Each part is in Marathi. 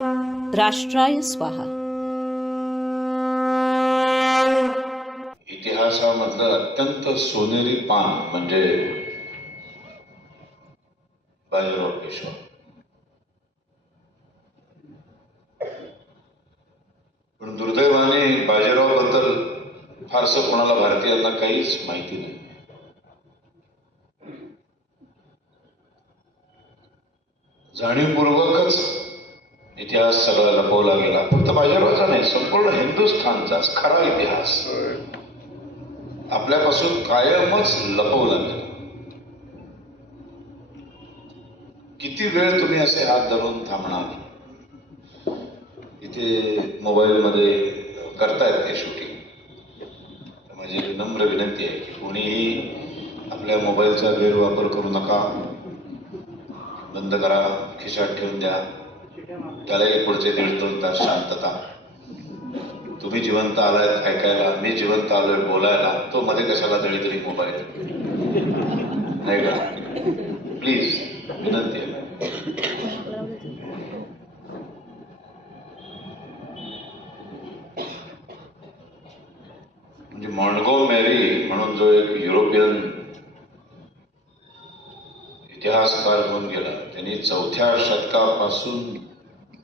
राष्ट्राय स्वाहा. इतिहासामधलं अत्यंत सोनेरी पान म्हणजे बाजीराव पेशवा पण दुर्दैवाने बाजीरावबद्दल फारसं कोणाला भारतीयांना काहीच माहिती नाही. जाणीवपूर्वकच इतिहास सगळा लपवला गेला फक्त बाजीरावचा नाही संपूर्ण हिंदुस्थानचा खरा इतिहास. आपल्यापासून कायमच लपवला गेला किती वेळ तुम्ही असे हात धरून थांबणार? इथे मोबाईलमध्ये करतायत ते शूटिंग माझी नम्र विनंती आहे की कोणीही आपल्या मोबाईलचा गैरवापर करू नका. बंद करा खिशात ठेवून द्या. त्यालाही पुढचे दीड दोन तास शांतता. तुम्ही जिवंत आलाय ऐकायला मी जिवंत आलोय बोलायला तो मध्ये कशाला तरी तरी मोबाईल. नाही का? प्लीज विनंती आहे. म्हणजे मॉन्गो मॅरी म्हणून जो एक युरोपियन इतिहासकार होऊन गेला. त्यांनी चौथ्या शतकापासून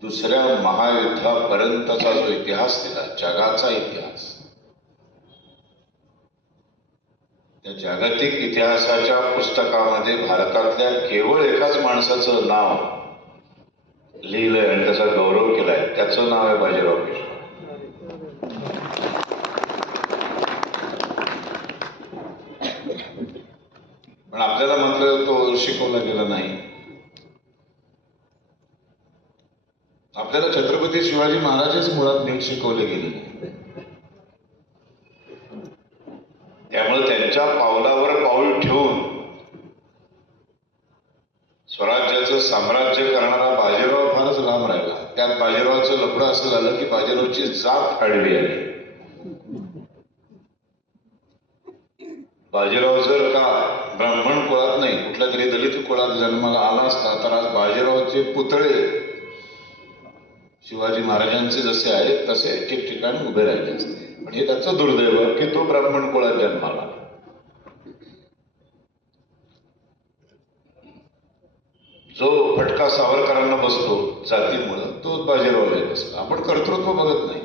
दुसऱ्या महायुद्धापर्यंतचा जो इतिहास दिला जगाचा इतिहास. त्या जागतिक इतिहासाच्या पुस्तकामध्ये भारतातल्या केवळ एकाच माणसाचं नाव लिहिलंय आणि त्याचा गौरव केलाय. त्याचं नाव आहे बाजीराव पेशवा पण आपल्याला मात्र तो शिकवला गेला नाही. आपल्याला छत्रपती शिवाजी महाराजच मुळात नीट शिकवले गेले. त्यामुळे त्यांच्या पावलावर पाऊल ठेवून स्वराज्याचं साम्राज्य करणारा बाजीराव फारच लांब राहिला. त्यात बाजीरावचं लफडं असं झालं की बाजीरावची जात आडवी आली. बाजीराव जर का ब्राह्मण कुळात नाही कुठल्या तरी दलित कुळात जन्माला आला असता तर आज बाजीरावचे पुतळे शिवाजी महाराजांचे जसे आहेत तसे ठिकठिकाणी उभे राहिले असते पण हे त्याचं दुर्दैव की तो ब्राह्मण कुळात जन्माला जो फटका सावरकरांना बसतो जातीमुळं तो बाजीरावला बसतो असतो. आपण कर्तृत्व बघत नाही.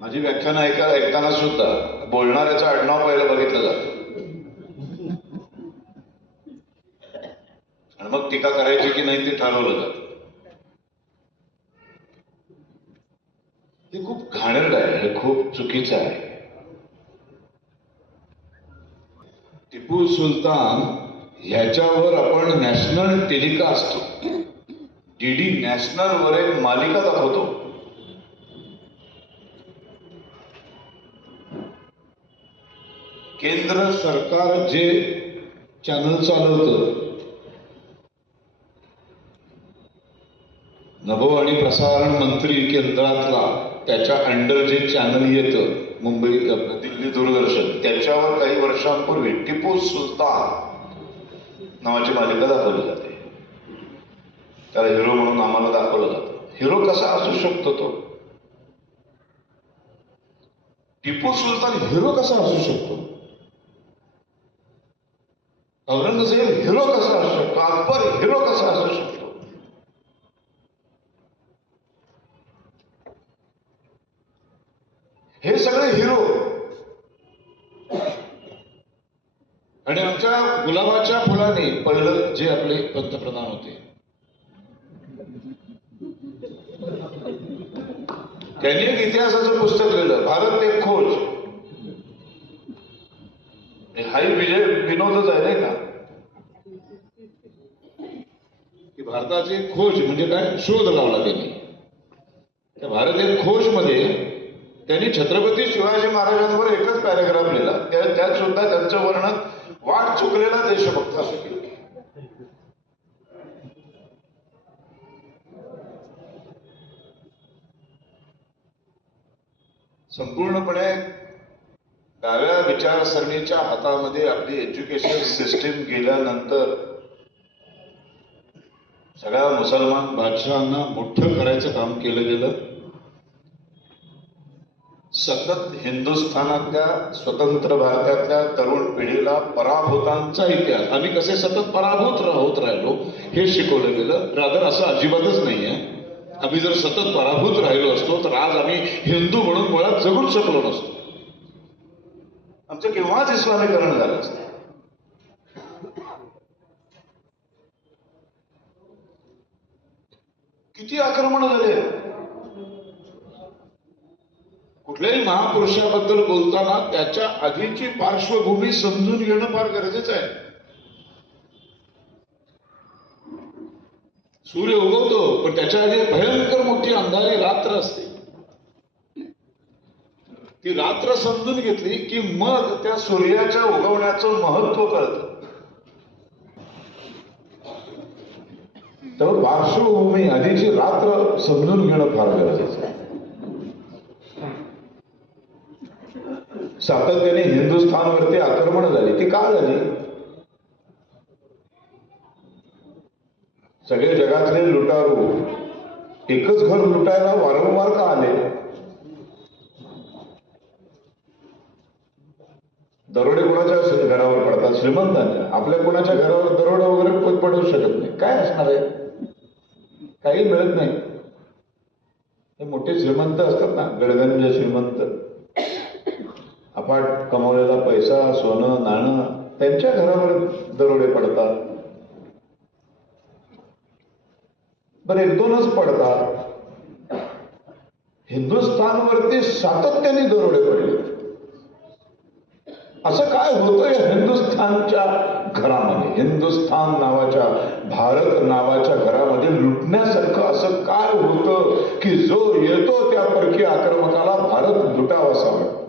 माझी व्याख्यान ऐका ऐकताना सुद्धा बोलणाऱ्याचं आडनाव पहिलं बघितलं जातं. आणि मग टीका करायची की नाही ते ठरवलं जात. हे खूप घाणेरड आहे हे खूप चुकीचं आहे. टिपू सुलतान ह्याच्यावर आपण नॅशनल टेलिकास्ट डीडी नॅशनल वर एक मालिका दाखवतो. केंद्र सरकार जे चॅनल चालवतं नभो आणि प्रसारण मंत्री केंद्रातला त्याच्या अंडर जे चॅनल येतं मुंबई दिल्ली दूरदर्शन त्याच्यावर काही वर्षांपूर्वी टिपू सुलतान नावाची मालिका दाखवली जाते. त्याला हिरो म्हणून आम्हाला दाखवलं जातं. हिरो कसा असू शकतो तो? टिपू सुलतान हिरो कसा असू शकतो? औरंगजेब हिरो कसा असू शकतो? अकबर हिरो कसा असू शकतो हे सगळे हिरो आणि आमच्या गुलाबाच्या फुलाने पहिलं जे आपले पंतप्रधान होते. त्यांनी एक इतिहासाचं पुस्तक लिहिलं भारत एक खोज हाही विजय विनोदच आहे नाही का? की भारताची खोज म्हणजे काय? शोध लावला त्यांनी. त्या भारत एक खोजमध्ये त्यांनी छत्रपती शिवाजी महाराजांवर एकच पॅराग्राफ लिहिला. त्या- त्यात सुद्धा त्यांचं वर्णन चुकलेला देशभक्त असं केलं. संपूर्णपणे डाव्या विचारसरणीच्या हातामध्ये आपली एज्युकेशन सिस्टीम गेल्यानंतर सगळ्या मुसलमान बादशहांना मोठं करायचं काम केलं गेलं. सतत हिंदुस्थानातल्या स्वतंत्र भारतातल्या तरुण पिढीला पराभूतांचा इतिहास. आम्ही कसे सतत पराभूत होत राहिलो हे शिकवलं गेलं. रादर असं अजिबातच नाही आहे आम्ही जर सतत पराभूत राहिलो असतो तर आज आम्ही हिंदू म्हणून मुळात जगूच शकलो नसतो. आमचं केव्हाच इस्लामीकरण झालं असतं? किती आक्रमण झाले? कुठल्याही महापुरुषाबद्दल बोलताना त्याच्या आधीची पार्श्वभूमी समजून घेणं फार गरजेचं आहे. सूर्य उगवतो पण त्याच्या आधी भयंकर मोठी अंधारी रात्र असते. ती रात्र समजून घेतली की मग त्या सूर्याच्या उगवण्याचं महत्त्व कळत. तर पार्श्वभूमी आधीची रात्र समजून घेणं फार गरजेचं आहे सातत्याने हिंदुस्थानवरती आक्रमण झाली. ती का झाली? सगळे जगातले लुटारू. एकच घर लुटायला वारंवार का आले? दरोडे कोणाच्या घरावर पडतात? श्रीमंतांच्या. आपल्या कोणाच्या घरावर दरोडा वगैरे पडू शकत नाही. काय असणार आहे? काही मिळत नाही. हे मोठे श्रीमंत असतात ना गडगंज श्रीमंत. अफाट कमवलेला पैसा सोनं नाणं त्यांच्या घरावर दरोडे पडतात. बरं एक दोनच पडतात. हिंदुस्थानवरती सातत्याने दरोडे पडले. असं काय होतं या हिंदुस्थानच्या घरामध्ये? हिंदुस्थान नावाच्या भारत नावाच्या घरामध्ये लुटण्यासारखं असं काय होतं की जो येतो त्या परकी आक्रमकाला भारत लुटावासा वाटतो?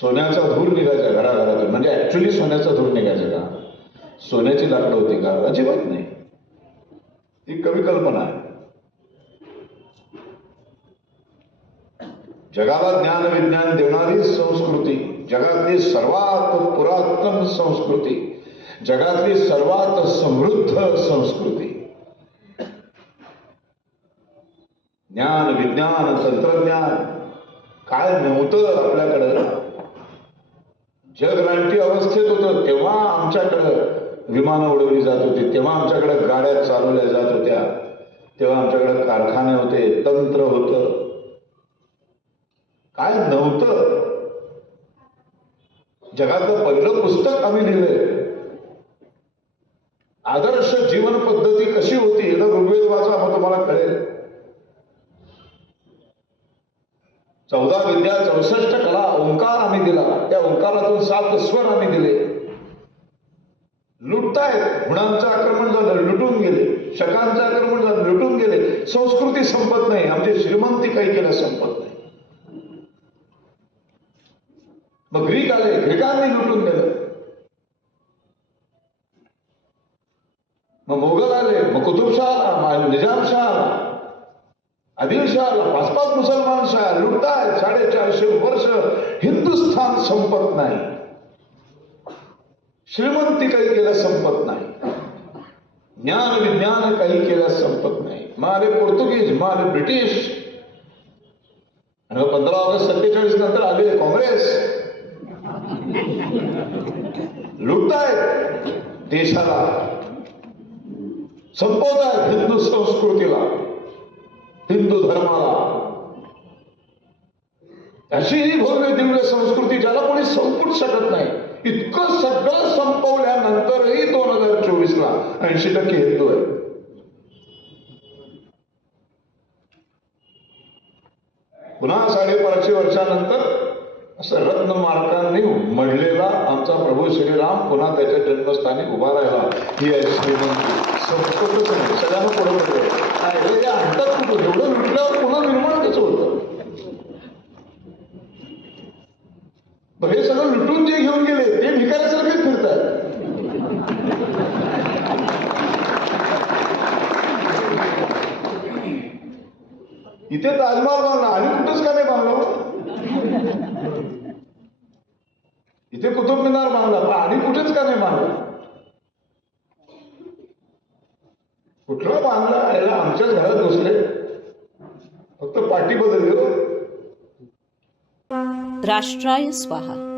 सोन्याचा धूर निघायचा घराघरातून. म्हणजे ऍक्च्युली सोन्याचा धूर निघायचा का? सोन्याची लाकडं होती का? अजिबात नाही. ती कवी कल्पना आहे. जगाला ज्ञान विज्ञान देणारी संस्कृती जगातली सर्वात पुरातन संस्कृती जगातली सर्वात समृद्ध संस्कृती. ज्ञान विज्ञान तंत्रज्ञान काय नव्हतं आपल्याकडं? जग रानटी अवस्थेत होतं तेव्हा आमच्याकडं विमानं उडवली जात होती तेव्हा आमच्याकडं गाड्या चालवल्या जात होत्या तेव्हा आमच्याकडं कारखाने होते तंत्र होतं. काय नव्हतं? जगातलं पहिलं पुस्तक आम्ही लिहिलंय. आदर्श जीवन पद्धती कशी होती ऋग्वेद वाचा मग तुम्हाला कळेल. चौदा विद्या चौसष्ट कला ओंकार आम्ही दिला. त्या ओंकारातून सात स्वर आम्ही दिले. लुटतायत गुणांचं आक्रमण झालं लुटून गेले. शकांचं आक्रमण झालं लुटून गेले. संस्कृती संपत नाही. आमची श्रीमंती काही केलं संपत नाही. मग ग्रीक आले ग्रीकांनी लुटून गेलं. मग मोगल आले मग कुतुबशाह आला मग निजामशाह आला. आदिलशाह पाच पाच मुसलमान शाह लुटताय साडेचारशे वर्ष हिंदुस्थान संपत नाही. श्रीमंती काही केलं संपत नाही. ज्ञान विज्ञान काही केलं संपत नाही. मारे पोर्तुगीज मारे ब्रिटिश. पंधरा ऑगस्ट सत्तेचाळीस नंतर आले काँग्रेस. लुटतायत देशाला. संपवतायत हिंदू संस्कृतीला. हिंदू धर्माला अशी ही भव्य दिव्य संस्कृती ज्याला कोणी संपूट शकत नाही इतकं सगळं संपवल्यानंतरही दोन हजार चोवीस ला ऐंशी टक्के हिंदू आहे पुन्हा साडेपाचशे वर्षानंतर असं रत्न मार्कांनी मढलेला आमचा प्रभू श्रीराम पुन्हा त्याच्या जन्मस्थानी उभा राहिला. ही आहे श्रीमंती. नाही सगळ्यांना पुढे पडले. काय हे आणतात कुठं एवढं लुटल्यावर पुन्हा निर्माण कसं होतं? मग हे सगळं लुटून जे घेऊन गेले ते भिकाऱ्यासारखेच फिरतात. इथे ताजमहाल बांधला आणि कुठंच का नाही बांधला? इथे कुतुब मिनार बांधला पण आणि कुठेच का नाही बांधला? कुठला बांधला याला आमच्याच घरात बसले. फक्त पाठी बदलली राष्ट्राय स्वाहा.